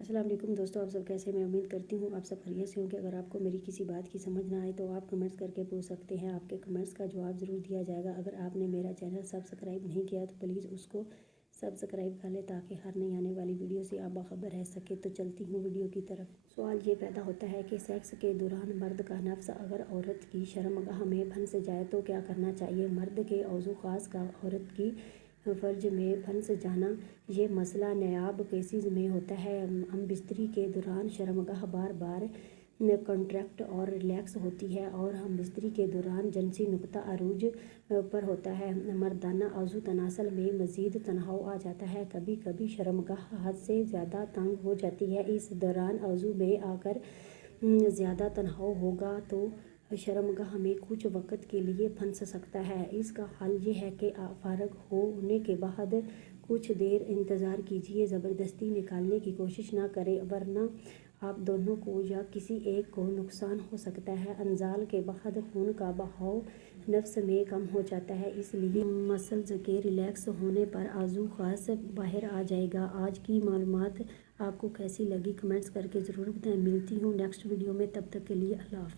अस्सलाम वालेकुम दोस्तों, आप सब कैसे? मैं उम्मीद करती हूँ आप सब खैरियत से होंगे। अगर आपको मेरी किसी बात की समझ ना आए तो आप कमेंट्स करके पूछ सकते हैं, आपके कमेंट्स का जवाब ज़रूर दिया जाएगा। अगर आपने मेरा चैनल सब्सक्राइब नहीं किया तो प्लीज़ उसको सब्सक्राइब कर लें ताकि हर नई आने वाली वीडियो से आप बाखबर रह सके। तो चलती हूँ वीडियो की तरफ। सवाल ये पैदा होता है कि सेक्स के दौरान मर्द का नफ्स अगर औरत की शर्मगाह में फंस जाए तो क्या करना चाहिए? मर्द के औज़ू ख़ास का औरत की फ़र्ज में फंस जाना ये मसला नायाब केसेस में होता है। हम बिस्तरी के दौरान शर्मगाह बार बार कॉन्ट्रैक्ट और रिलैक्स होती है और हम बिस्तरी के दौरान जिनसी नुक्ता अरूज पर होता है। मर्दाना औज़ू तनासल में मज़ीद तनाव आ जाता है। कभी कभी शर्मगाह हद से ज़्यादा तंग हो जाती है। इस दौरान औज़ू में आकर ज़्यादा तनाव होगा तो शर्मगाह में कुछ वक़्त के लिए फंस सकता है। इसका हल ये है कि फ़ारग होने के बाद कुछ देर इंतज़ार कीजिए। ज़बरदस्ती निकालने की कोशिश ना करें वरना आप दोनों को या किसी एक को नुकसान हो सकता है। इंज़ाल के बाद खून का बहाव नफ्स में कम हो जाता है, इसलिए मसल्स के रिलैक्स होने पर औज़ू ख़ास बाहर आ जाएगा। आज की मालूमात आपको कैसी लगी कमेंट्स करके ज़रूर बताएं। मिलती हूँ नेक्स्ट वीडियो में, तब तक के लिए अल्लाह हाफ़िज़।